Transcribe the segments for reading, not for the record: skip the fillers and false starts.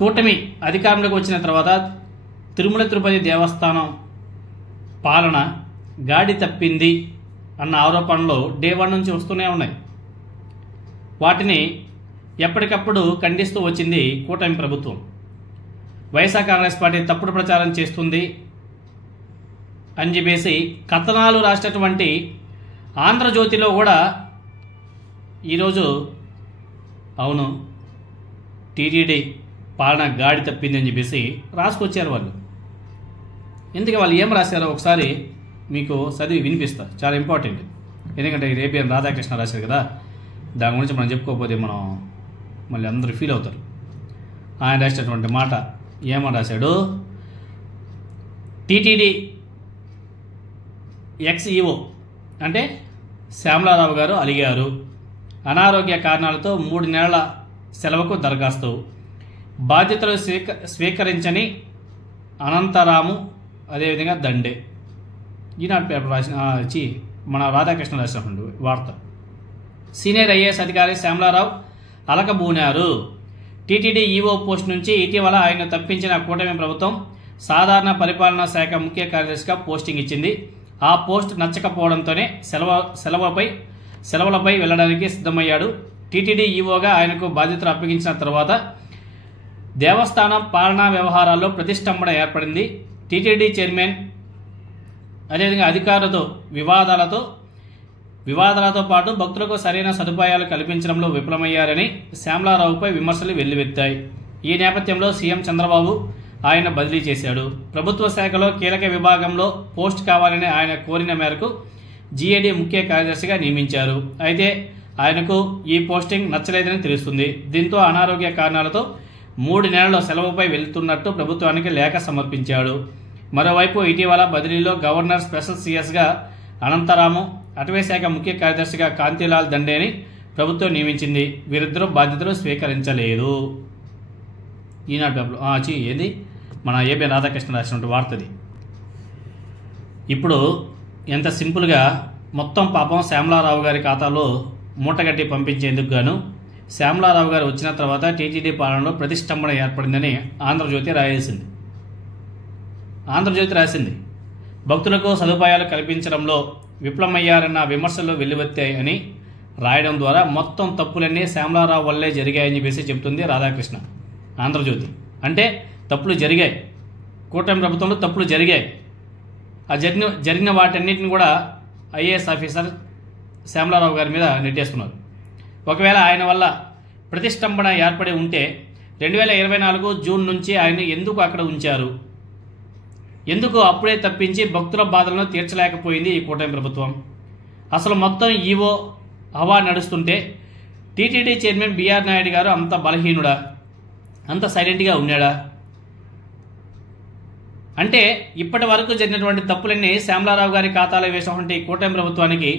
కూటమి అధికారంలోకి వచ్చిన తర్వాత తిరుమల తిరుపతి దేవస్థానం పాలన గాడి తప్పింది అన్న ఆరోపణలు డే 1 నుంచి వస్తూనే ఉన్నాయి. వాటిని ఎప్పటికప్పుడు ఖండిస్తూ వచ్చింది కూటమి ప్రభుత్వం. వైఎస్ఆర్ కాంగ్రెస్ పార్టీ తప్పుడు ప్రచారం చేస్తుంది అని చెప్పేసి కథనాలు రాసినటువంటి ఆంధ్రజ్యోతిలో కూడా ఈరోజు అవును టీటీడీ పాలన గాడి తప్పింది అని చెప్పేసి రాసుకొచ్చారు వాళ్ళు. ఎందుకు వాళ్ళు ఏం రాశారో ఒకసారి మీకు చదివి వినిపిస్తా, చాలా ఇంపార్టెంట్. ఎందుకంటే ఇది ఏపీఎన్ రాధాకృష్ణ రాశారు కదా, దాని గురించి మనం చెప్పుకోకపోతే మనం మళ్ళీ అందరూ ఫీల్ అవుతారు. ఆయన రాసినటువంటి మాట ఏమని రాశాడు, టీటీడీ ఎక్స్ఈఓ అంటే శ్యామలారావు గారు అలిగారు. అనారోగ్య కారణాలతో 3 నెలల సెలవుకు దరఖాస్తు. బాధ్యతలు స్వీకరించని అనంతరాము, అదేవిధంగా దండే. ఈనాడు పేపర్ రాసిన మన రాధాకృష్ణ రాసినటువంటి వార్త. సీనియర్ ఐఏఎస్ అధికారి శ్యామలారావు అలకబూనారు. టీటీడీ ఈఓ పోస్ట్ నుంచి ఇటీవల ఆయన తప్పించిన కూటమి ప్రభుత్వం సాధారణ పరిపాలనా శాఖ ముఖ్య కార్యదర్శిగా పోస్టింగ్ ఇచ్చింది. ఆ పోస్ట్ నచ్చకపోవడంతోనే సెలవులపై వెళ్లడానికి సిద్ధమయ్యాడు. టీటీడీ ఈఓగా ఆయనకు బాధ్యతలు అప్పగించిన తర్వాత దేవస్థానం పాలనా వ్యవహారాల్లో ప్రతిష్టంభన ఏర్పడింది. టీటీడీ చైర్మన్ అదేవిధంగా అధికారులతో వివాదాలతో పాటు భక్తులకు సరైన సదుపాయాలు కల్పించడంలో విఫలమయ్యారని శ్యామలారావుపై విమర్శలు వెల్లువెత్తాయి. ఈ నేపథ్యంలో సీఎం చంద్రబాబు ఆయన బదిలీ చేశాడు. ప్రభుత్వ శాఖలో కీలక విభాగంలో పోస్ట్ కావాలని ఆయన కోరిన మేరకు జీఏడీ ముఖ్య కార్యదర్శిగా నియమించారు. అయితే ఆయనకు ఈ పోస్టింగ్ నచ్చలేదని తెలుస్తుంది. దీంతో అనారోగ్య కారణాలతో 3 నెలల సెలవుపై వెళ్తున్నట్టు ప్రభుత్వానికి లేఖ సమర్పించాడు. మరోవైపు ఇటీవల బదిలీలో గవర్నర్ స్పెషల్ సీఎస్గా అనంతరాము, అటవీశాఖ ముఖ్య కార్యదర్శిగా కాంతిలాల్ దండేని ప్రభుత్వం నియమించింది. వీరిద్దరూ బాధ్యతలు స్వీకరించలేదు. ఈనాడు పేపర్ ఏంది మన ఏపీ రాధాకృష్ణ రాసినటువంటి వార్తది. ఇప్పుడు ఎంత సింపుల్గా మొత్తం పాపం శ్యామలారావు గారి ఖాతాలో మూటగట్టి పంపించేందుకు గాను శ్యామలారావు గారు వచ్చిన తర్వాత టీటీడీ పాలనలో ప్రతిష్టంభన ఏర్పడిందని ఆంధ్రజ్యోతి రాసింది. భక్తులకు సదుపాయాలు కల్పించడంలో విఫలమయ్యారన్న విమర్శలు వెల్లువెత్తాయి అని రాయడం ద్వారా మొత్తం తప్పులన్నీ శ్యామలారావు వల్లే జరిగాయని చెప్పేసి చెబుతుంది రాధాకృష్ణ ఆంధ్రజ్యోతి. అంటే తప్పులు జరిగాయి, కూటమి ప్రభుత్వంలో తప్పులు జరిగాయి. ఆ జరిగిన వాటన్నిటిని కూడా ఐఏఎస్ ఆఫీసర్ శ్యామలారావు గారి మీద నెట్టేస్తున్నారు. ఒకవేళ ఆయన వల్ల ప్రతిష్టంభన ఏర్పడి ఉంటే 2024 జూన్ నుంచి ఆయన ఎందుకు అక్కడ ఉంచారు? ఎందుకు అప్పుడే తప్పించి భక్తుల బాధలను తీర్చలేకపోయింది ఈ కూటమి ప్రభుత్వం? అసలు మొత్తం ఈవో హవా నడుస్తుంటే టీటీడీ చైర్మన్ బిఆర్ నాయుడు గారు అంత బలహీనుడా, అంత సైలెంట్గా ఉన్నాడా? అంటే ఇప్పటి వరకు జరిగినటువంటి తప్పులన్నీ శ్యామలారావు గారి ఖాతాలో వేసినటువంటి కూటమి ప్రభుత్వానికి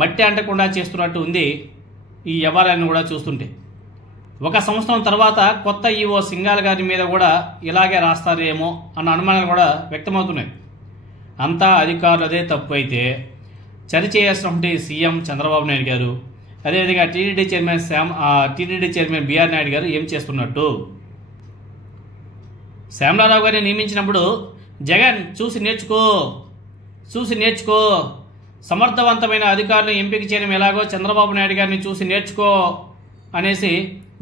మట్టి అంటకుండా చేస్తున్నట్టు ఉంది ఈ వ్యవహారాన్ని కూడా చూస్తుంటే. ఒక సంవత్సరం తర్వాత కొత్త ఈవో సింగాల్ గారి మీద కూడా ఇలాగే రాస్తారేమో అన్న అనుమానాలు కూడా వ్యక్తమవుతున్నాయి. అంతా అధికారులదే తప్పు అయితే సరిచేయాల్సినటువంటి సీఎం చంద్రబాబు నాయుడు గారు, అదేవిధంగా టీటీడీ చైర్మన్ బిఆర్ నాయుడు గారు ఏం చేస్తున్నట్టు? శ్యామలారావు గారిని నియమించినప్పుడు జగన్ చూసి నేర్చుకో, సమర్థవంతమైన అధికారులను ఎంపిక చేయడం ఎలాగో చంద్రబాబు నాయుడు గారిని చూసి నేర్చుకో అనేసి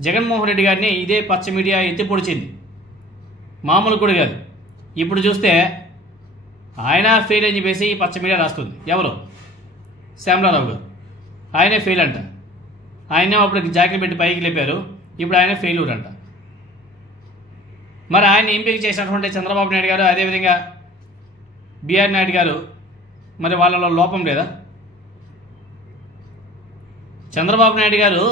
జగన్మోహన్ రెడ్డి గారిని ఇదే పచ్చ మీడియా ఎత్తిపొడిచింది. మామూలు కూడా కాదు. ఇప్పుడు చూస్తే ఆయన ఫెయిల్ అని చెప్పేసి ఈ పచ్చ మీడియా రాస్తుంది. ఎవరు? శ్యామలారావు గారు. ఆయనే ఫెయిల్ అంట. ఆయనే అప్పుడు జాకెట్ పెట్టి పైకి లేపారు, ఇప్పుడు ఆయన ఫెయిల్యూర్ అంట. మరి ఆయన ఎంపిక చేసినటువంటి చంద్రబాబు నాయుడు గారు, అదేవిధంగా బిఆర్ నాయుడు గారు, మరి వాళ్ళలో లోపం లేదా? చంద్రబాబు నాయుడు గారు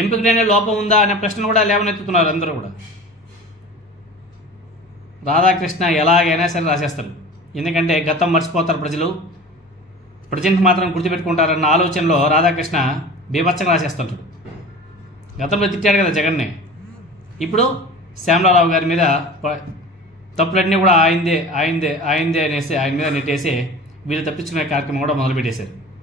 ఎంపికలోనే లోపం ఉందా అనే ప్రశ్న కూడా లేవనెత్తుతున్నారు అందరూ కూడా. రాధాకృష్ణ ఎలాగైనా సరే రాసేస్తారు. ఎందుకంటే గతం మర్చిపోతారు ప్రజలు, ప్రజెంట్ మాత్రం గుర్తుపెట్టుకుంటారన్న ఆలోచనలో రాధాకృష్ణ బీభత్సంగా రాసేస్తుంటాడు. గతంలో తిట్టాడు కదా జగన్ని, ఇప్పుడు శ్యామలారావు గారి మీద తప్పులన్నీ కూడా ఆయనదే అనేసి ఆయన మీద నెట్టేసి వీళ్ళు తప్పించుకునే కార్యక్రమం కూడా మొదలుపెట్టేశారు.